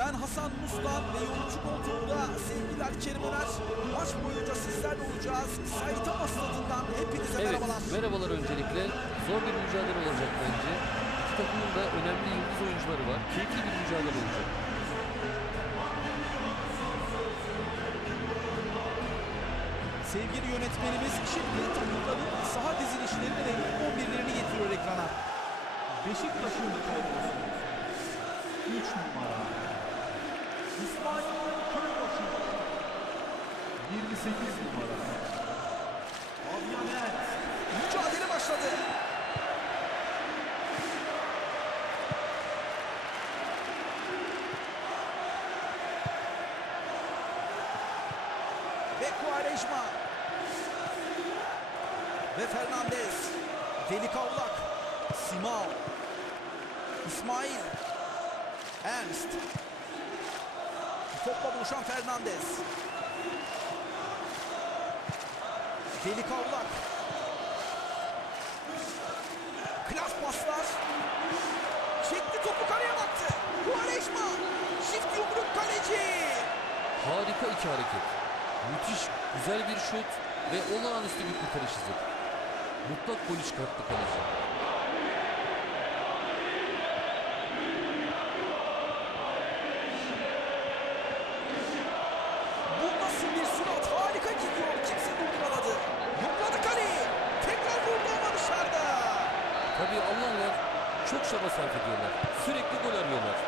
Ben Hasan Mustan ve yorumcu koltuğunda sevgili Ali Kerim Öner. Maç boyunca sizlerle olacağız. Saitama stadından hepinize Evet, merhabalar. merhabalar öncelikle. Zor bir mücadele olacak bence. İki takımın da önemli yıldız oyuncuları var. Keyifli bir mücadele olacak. Sevgili yönetmenimiz şimdi takımların saha dizilişlerini ve ilk 11'lerini getiriyor ekrana. Beşiktaş'ın kadrosu. 3 numara. İsmail Köybaşı. 28 numara. Avyanet. Mücadele başladı. Ve Quaresma. Ve Fernandez. Deli Kavlak. Simao. İsmail. Ernst. Topla buluşan Fernandez. Deli Kavlak. Klas paslar. Çekti topu kaleye baktı. Quaresma. Çift yumruk kaleci. Harika iki hareket. Müthiş, güzel bir şut ve olağanüstü bir kurtarış izledi. Mutlak golü çıkarttı kaleci. Çaba sarf ediyorlar. Sürekli gol arıyorlar.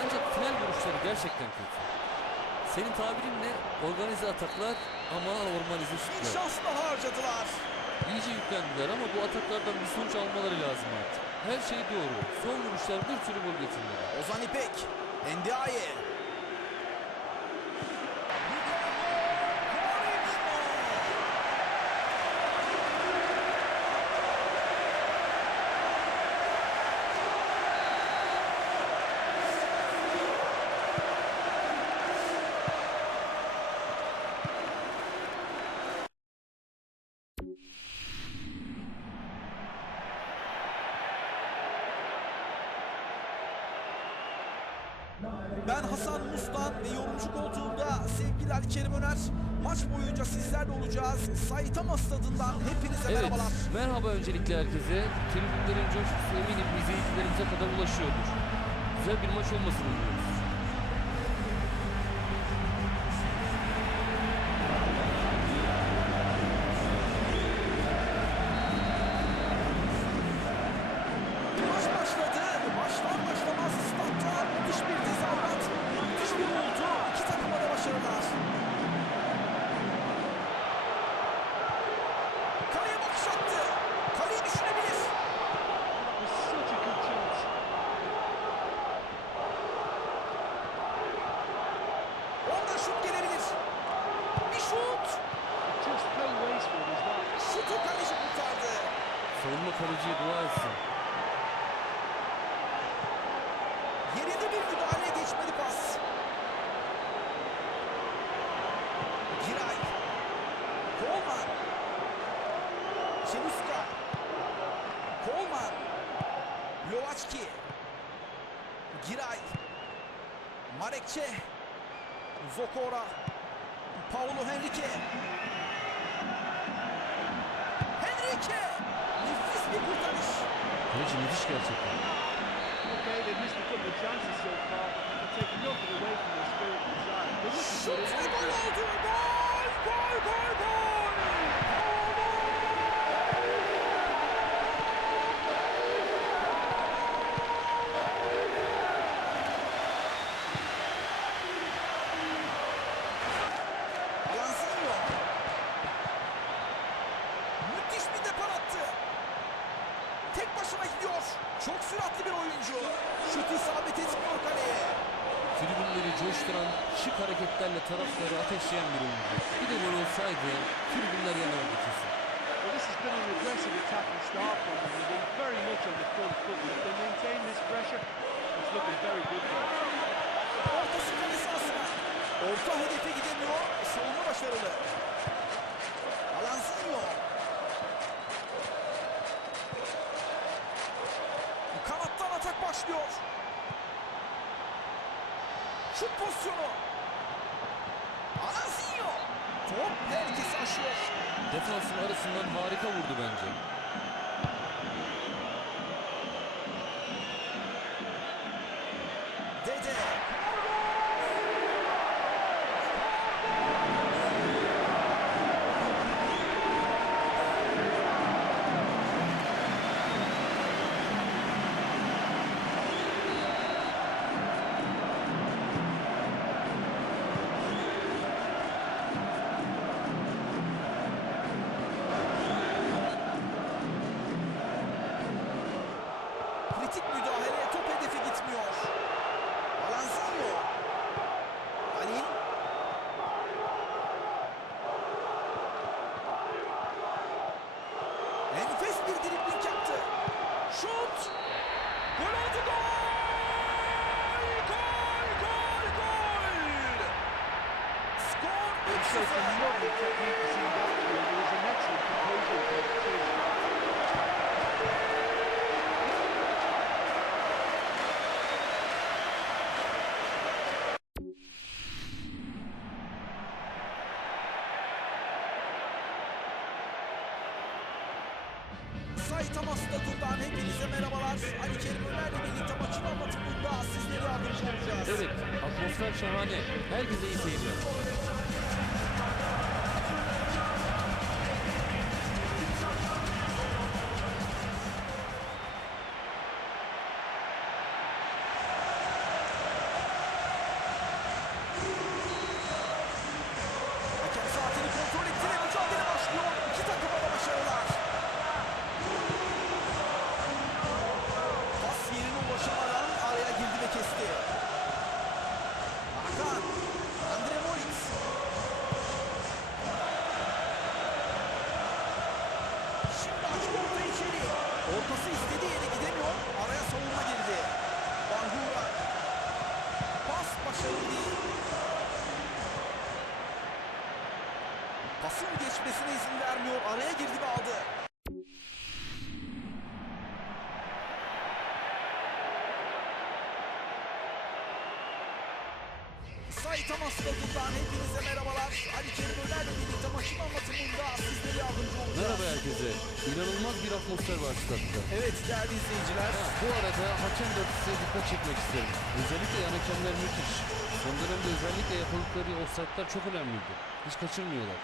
Ancak final vuruşları gerçekten kötü. Senin tabirinle organize ataklar ama organize şutlar. şans daha harcadılar. İyice yüklendiler ama bu ataklardan bir sonuç almaları lazım artık. Her şey doğru. Son vuruşlar bir sürü gol getirmeli. Ozan İpek. Endiaye. Ben Hasan Mustan ve yorumcu koltuğunda sevgili Ali Kerim Öner. Maç boyunca sizlerle olacağız. Saitama stadından hepinize Evet, merhabalar. merhaba öncelikle herkese. Tribünlerin coşkusu eminim izleyicilerimize kadar ulaşıyordur. Güzel bir maç olmasını diliyoruz. Şut gelebilir. Bir şut. Şutu kaleci kurtardı. Savunma kaleciye dua etsin. Yerinde bir müdahale geçmedi pas. Giray. Kolman. Çeluska. Kolman. Lovaçki. Giray. Marekçe. Zokora. Paulo Henrique. Henrique. Nefis bir kurtarış. Kaleci müthiş gerçekten. Şut ve gol oldu. Gol, gol, gol, gol. Lanzillo. Müthiş bir depar attı. Tek başına gidiyor. Çok süratli bir oyuncu. Şut isabet etmiyor kaleye. Tribünleri coşturan şık hareketlerle taraftarı ateşleyen bir oyuncu. Bir de gol olsaydı tribünler yanardı kesin. Well, this has been an aggressive attacking start for them. They've been very much on the front foot. and If they maintain this pressure, it's looking very good for them. Ortası kale sahasına. Orta hedefe gidemiyor. Savunma başarılı. Alanzinho. Kanattan atak başlıyor. Şut pozisyonu. Top herkesi aşıyor. Defansın arasından harika vurdu bence. Enfes bir dribling yaptı. Şut. Gol oldu gol. Gol gol gol. Skor So it's a 3-0. Saitama Stadı'ndan hepinize merhabalar. Ali Kerim Öner'le birlikte maçın anlatımında sizlere yardımcı olacağız. Evet, atmosfer şahane. Herkese iyi seyirler. Pasın geçmesine izin vermiyor. Araya girdi ve aldı. Herkese. İnanılmaz bir atmosfer var statta. Evet değerli izleyiciler. Bu arada hakem de size dikkat çekmek isterim. Özellikle yan hakemler müthiş. Son dönemde özellikle yapıldıkları offside'lar çok önemliydi. Hiç kaçırmıyorlar.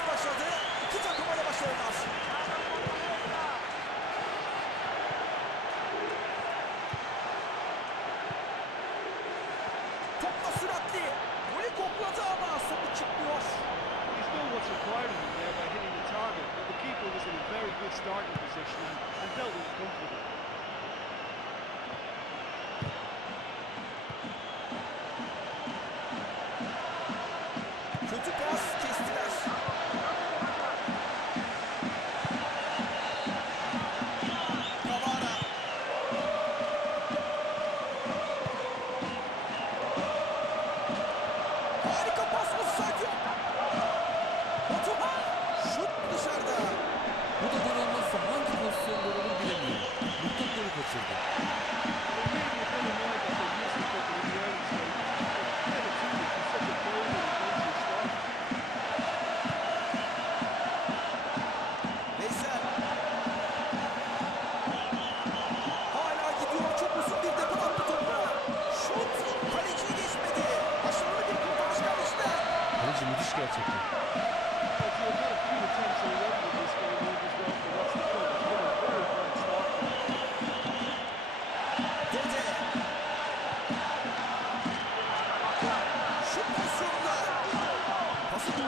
Maç başladı. İki takıma da başarılar. Top da süratli. Golü kokladı ama sonuç çıkmıyor. He's done what's required of him there by hitting the target, but the keeper was in a very good starting position and, and dealt with it comfortably.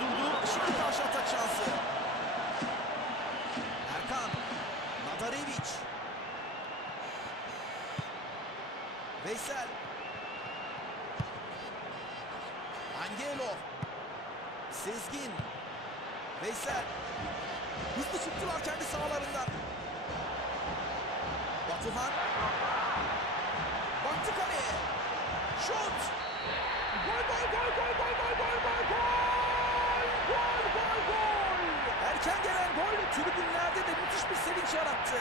Durdurdu. Şimdi karşı atak şansı. Erkan. Nadarevic. Veysel. Angelo. Sezgin. Veysel. Hızlı çıktılar kendi sahalarından. Batuhan. Baktı kaleye. Şut. Gol gol gol gol gol gol gol gol gol. Gol gol gol. Erken gelen gol tribünlerde de müthiş bir sevinç yarattı.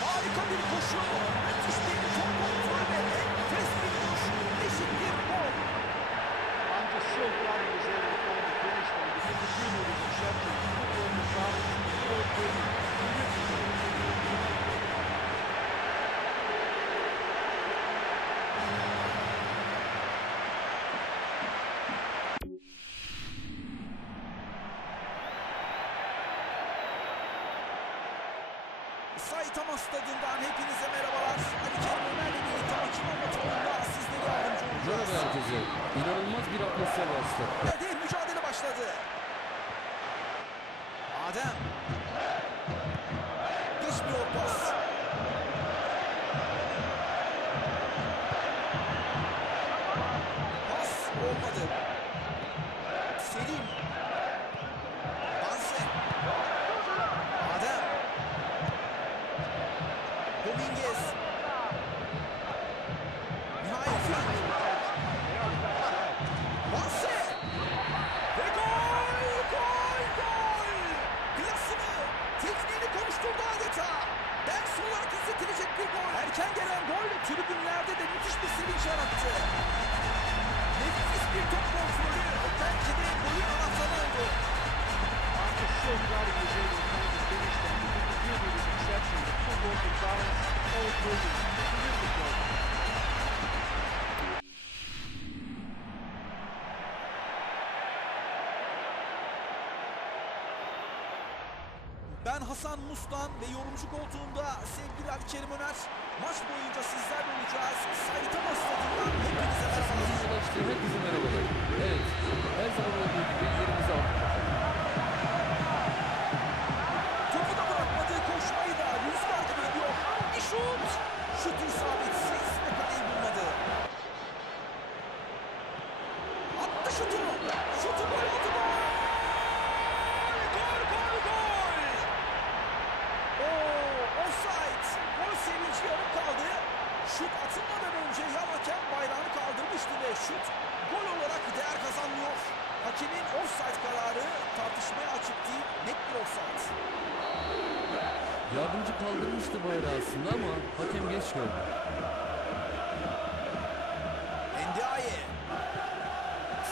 Harika bir koşu. Müthiş bir top kontrol ve enfes bir vuruş. Eşittir gol. Ancak şu okular üzerinde konuda konuşmadı. Bütün bütün ürünü şartlı. Bu konuda bu konuda bu konuda Saitama Stadı'ndan hepinize merhabalar. Ali Kerim Ömer'le birlikte maçın anlatımında sizlere yardımcı Merhaba olacağız. herkese. İnanılmaz bir atmosfer var statta. Hadi mücadele başladı. Adem. Geçmiyor pas. Pas Ben Hasan Mustan ve yorumcu koltuğunda sevgili Ali Kerim Öner. Maç boyunca sizlerle olacağız. Saitama Stadı'ndan hepinize merhabalar. Sesimizi merhabalar. Evet, her zaman olduğu gibi yerimizi aldık. Topu da bırakmadığı koşmayı da rüzgar gibi ediyor. Bir şut. Şut isabetsiz ve kaleyi bulmadı. Attı şutunu. Şutu gol oldu gol. Gol gol gol. Oo, offside. Gol sevinci yarım kaldı. Şut atılmadan önce yan hakem bayrağını kaldırmıştı ve şut gol olarak değer kazanmıyor. Hakemin offside kararı tartışmaya açık değil, net bir offside. Yardımcı kaldırmıştı bayrağı aslında ama hakem geç gördü. Endiaye.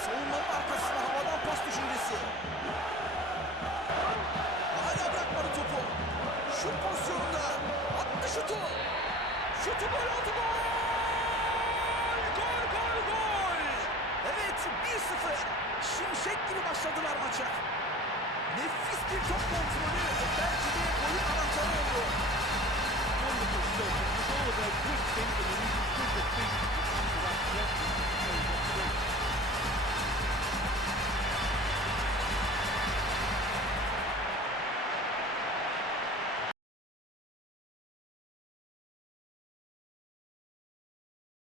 Savunmanın arkasına havadan pas düşüncesi. Hala bırakmadı topu. Şut pozisyonunda. Attı şutu. Şutu gol oldu gol. Gol gol gol. Evet 1-0. Şimşek gibi başladılar maça. Nefis bir top kontrolü. Belki de golün anahtarı oldu. It's all about quick thinking and even thinking.